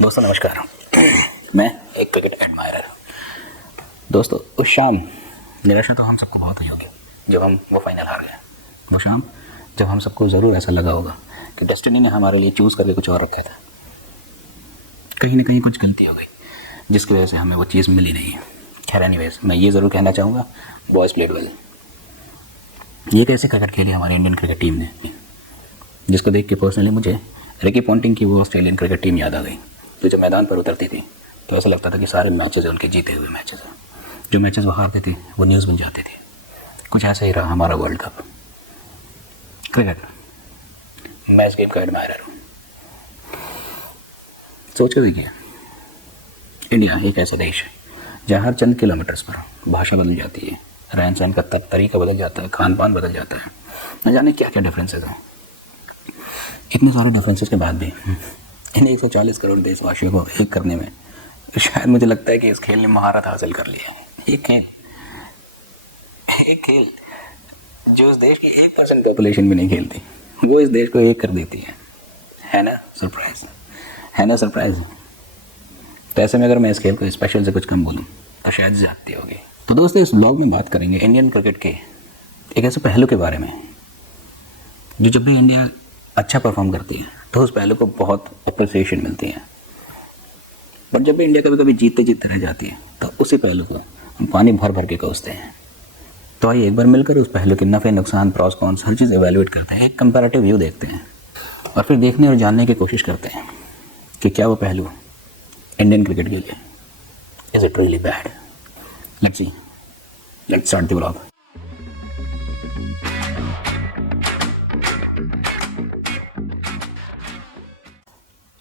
दोस्तों नमस्कार। मैं एक क्रिकेट एडमायरर। दोस्तों उस शाम निराशा तो हम सबको बहुत हुई होगी जब हम वो फाइनल हार गए। वो शाम जब हम सबको ज़रूर ऐसा लगा होगा कि डेस्टिनी ने हमारे लिए चूज़ करके कुछ और रखा था। कहीं ना कहीं कुछ गलती हो गई जिसकी वजह से हमें वो चीज़ मिली नहीं है। खैर एनीवेज, मैं ये ज़रूर कहना चाहूँगा, बॉयज़ प्लेड वेल। ये कैसे क्रिकेट खेली हमारी इंडियन क्रिकेट टीम ने, जिसको देख के पर्सनली मुझे रिकी पॉन्टिंग की वो ऑस्ट्रेलियन क्रिकेट टीम याद आ गई। तो जब मैदान पर उतरती थी तो ऐसा लगता था कि सारे मैचेस उनके जीते हुए मैचेस हैं। जो मैचेस वो हारते थे वो न्यूज़ बन जाती थी। कुछ ऐसा ही रहा हमारा वर्ल्ड कप। क्रिकेट, मैं इस गेम का एडमायरर हूँ। सोच कर देखिए, इंडिया एक ऐसा देश है जहाँ हर चंद किलोमीटर्स पर भाषा बदल जाती है, रहन सहन का तरीका बदल जाता है, खान पान बदल जाता है, न जाने क्या क्या डिफरेंसेस हैं। इतने सारे डिफरेंसेस के बाद भी इन 140 करोड़ देशवासियों को एक करने में शायद मुझे लगता है कि इस खेल ने महारत हासिल कर ली है। एक खेल जो इस देश की 1% पॉपुलेशन भी नहीं खेलती, वो इस देश को एक कर देती है ना सरप्राइज, है ना सरप्राइज। तो ऐसे में अगर मैं इस खेल को स्पेशल से कुछ कम बोलूँ तो शायद ज्यादती होगी। तो दोस्तों इस ब्लॉग में बात करेंगे इंडियन क्रिकेट के एक ऐसे पहलू के बारे में जो जब भी इंडिया अच्छा परफॉर्म करती है तो उस पहलू को बहुत अप्रिसिएशन मिलती है, बट जब भी इंडिया कभी कभी जीतते जीतते रह जाती है तो उसी पहलू को हम पानी भर भर के कोसते हैं। तो आइए एक बार मिलकर उस पहलू के नफ़े नुकसान, प्रॉस कॉन्स हर चीज़ एवेल्युएट करते हैं, एक कंपैरेटिव व्यू देखते हैं और फिर देखने और जानने की कोशिश करते हैं कि क्या वो पहलू इंडियन क्रिकेट के लिए is it really bad. Let's start the vlog.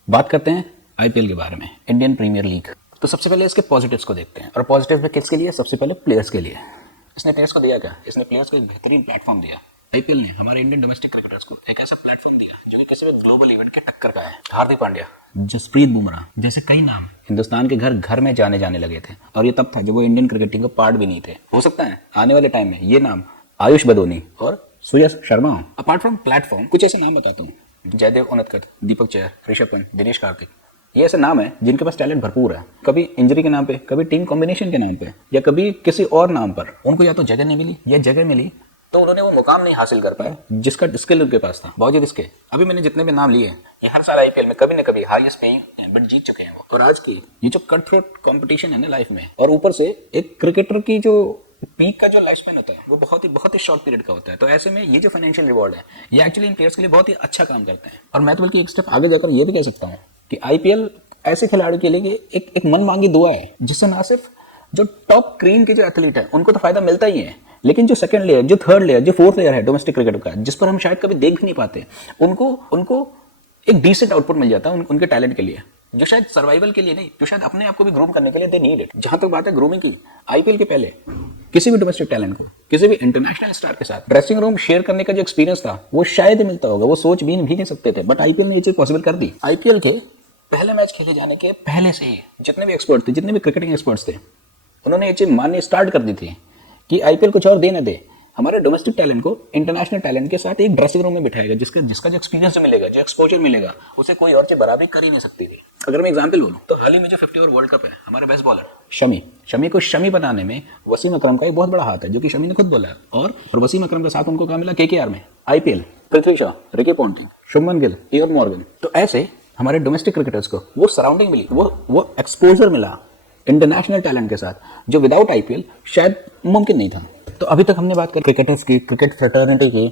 बात करते हैं आईपीएल के बारे में, इंडियन प्रीमियर लीग। तो सबसे पहले इसके पॉजिटिव्स को देखते हैं, और पॉजिटिव्स में किसके लिए? सबसे पहले प्लेयर्स के लिए। इसने प्लेयर्स को दिया क्या? इसने प्लेयर्स को एक बेहतरीन प्लेटफॉर्म दिया। आईपीएल ने हमारे इंडियन डोमेस्टिक क्रिकेटर्स को एक ऐसा प्लेटफॉर्म दिया जो कि किसी भी ग्लोबल इवेंट के टक्कर का है। हार्दिक पांड्या, जसप्रीत बुमराह जैसे कई नाम हिंदुस्तान के घर घर में जाने लगे थे, और ये तब था जब वो इंडियन क्रिकेट टीम का पार्ट भी नहीं थे। हो सकता है आने वाले टाइम में ये नाम आयुष बदोनी और सुयश शर्मा हो। अपार्ट फ्रॉम प्लेटफॉर्म कुछ ऐसे नाम बताता हूँ: जयदेव उनदकट, दीपक चहर, ऋषभ पंत, दिनेश कार्तिक। ये ऐसे नाम है जिनके पास टैलेंट भरपूर है। कभी इंजरी के नाम पे, कभी टीम कॉम्बिनेशन के नाम पे, या कभी किसी और नाम पर उनको या तो जगह नहीं मिली या जगह मिली तो उन्होंने वो मुकाम नहीं हासिल कर पाए जिसका स्किल उनके पास था। बावजूद इसके अभी मैंने जितने भी नाम लिए ये हर साल आईपीएल में कभी न कभी हाईएस्ट पेइंग हैं, बट जीत चुके हैं वो। और आज की ये जो कट थ्रोट कॉम्पिटिशन है ना लाइफ में, और ऊपर से एक क्रिकेटर की जो पीक का जो लाइफ स्पैन होता है वो बहुत ही शॉर्ट पीरियड का होता है। तो ऐसे में ये जो फाइनेंशियल रिवॉर्ड है ये एक्चुअली इन प्लेयर्स के लिए बहुत ही अच्छा काम करते हैं। और मैं तो बल्कि एक स्टेप आगे जाकर ये भी कह सकता हूँ कि आईपीएल ऐसे खिलाड़ियों के लिए एक मन मांगी दुआ है, जिससे ना सिर्फ जो टॉप क्रीम के जो एथलीट है उनको तो फायदा मिलता ही है, लेकिन जो सेकंड लेयर, जो थर्ड लेयर, जो फोर्थ लेयर है डोमेस्टिक क्रिकेट का, जिस पर हम शायद कभी देख भी नहीं पाते, उनको एक डिसेंट आउटपुट मिल जाता है उनके टैलेंट के लिए, जो शायद सर्वाइवल के लिए नहीं, जो शायद अपने आप को भी ग्रूम करने के लिए दे नीड इट। जहां तक बात है ग्रूमिंग की, आईपीएल के पहले किसी भी डोमेस्टिक टैलेंट को किसी भी इंटरनेशनल स्टार के साथ ड्रेसिंग रूम शेयर करने का जो एक्सपीरियंस था वो शायद ही मिलता होगा, वो सोच भी नहीं सकते थे, बट आईपीएल ने ये चीज पॉसिबल कर दी। आईपीएल के पहले मैच खेले जाने के पहले से ही जितने भी एक्सपर्ट थे, जितने भी क्रिकेटिंग एक्सपर्ट्स थे, उन्होंने ये चीज माननी स्टार्ट कर दी थी कि आईपीएल कुछ और दे न दे, हमारे डोमेस्टिक टैलेंट को इंटरनेशनल टैलेंट के साथ एक ड्रेसिंग रूम में बिठाएगा, जिसका जो एक्सपीरियंस मिलेगा, जो एक्सपोजर मिलेगा, उसे कोई और चीज बराबरी कर ही नहीं सकती थी। अगर मैं एग्जांपल बोलूं तो हाल ही में जो 50 ओवर वर्ल्ड कप है, हमारे बेस्ट बॉलर शमी को शमी बनाने में वसीम अकरम का एक बहुत बड़ा हाथ है, जो कि शमी ने खुद बोला। और वसीम अकरम के साथ उनको क्या मिला? केकेआर में IPL, Prithvi Shaw, Ricky Ponting, Shubman Gill, Eoin Morgan. तो ऐसे हमारे डोमेस्टिक क्रिकेटर्स को वो सराउंडिंग मिली, वो एक्सपोजर मिला इंटरनेशनल टैलेंट के साथ, जो विदाउट आईपीएल शायद मुमकिन नहीं था। तो अभी तक हमने बात की क्रिकेटर्स की, क्रिकेट फ्रेटर्निटी की।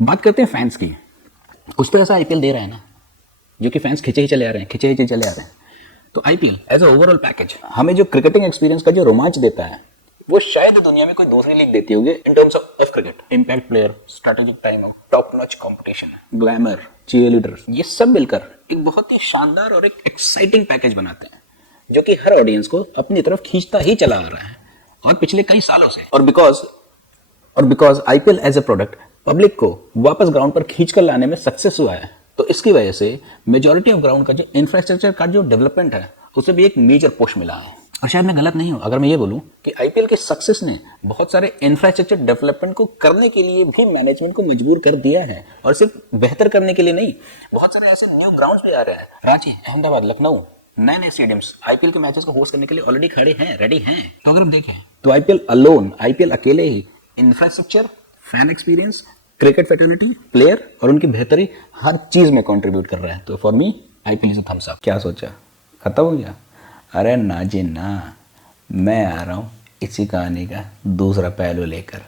बात करते हैं फैंस की। कुछ तो ऐसा आईपीएल दे रहा है ना जो कि फैंस खिंचे ही चले आ रहे हैं। तो IPL as a overall package हमें जो क्रिकेटिंग एक्सपीरियंस का जो रोमांच देता है वो शायद दुनिया में कोई दूसरी लीग देती होगी in terms of cricket. Impact player, strategic time out, top notch competition, glamour, cheerleader, ये सब मिलकर एक बहुत ही शानदार और एक एक्साइटिंग पैकेज बनाते हैं जो कि हर ऑडियंस को अपनी तरफ खींचता ही चला आ रहा है, और पिछले कई सालों से। और because IPL as a product public को वापस ग्राउंड पर खींच कर लाने में सक्सेस हुआ है, तो इसकी वजह से मेजॉरिटी ऑफ ग्राउंड का जो इंफ्रास्ट्रक्चर का जो डेवलपमेंट है उसे भी एक मेजर पुश मिला है। और शायद मैं गलत नहीं हूं अगर मैं ये बोलूं कि आईपीएल के सक्सेस ने बहुत सारे इंफ्रास्ट्रक्चर डेवलपमेंट को करने के लिए भी मैनेजमेंट को मजबूर कर दिया है, और सिर्फ बेहतर करने के लिए नहीं, बहुत सारे ऐसे न्यू ग्राउंड्स भी आ रहे हैं। रांची, अहमदाबाद, लखनऊ, नए नए स्टेडियम्स आईपीएल के मैचेस को होस्ट करने के लिए ऑलरेडी खड़े हैं, रेडी हैं। तो अगर हम देखें तो आईपीएल अकेले ही infrastructure, fan experience, cricket fraternity, player और उनकी बेहतरी हर चीज में कंट्रीब्यूट कर रहा है। तो for me IPL is a thumbs up. क्या सोचा खत्म हो गया? अरे ना जी ना, मैं आ रहा हूँ इसी कहानी का दूसरा पहलू लेकर।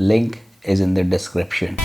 Link is in the description.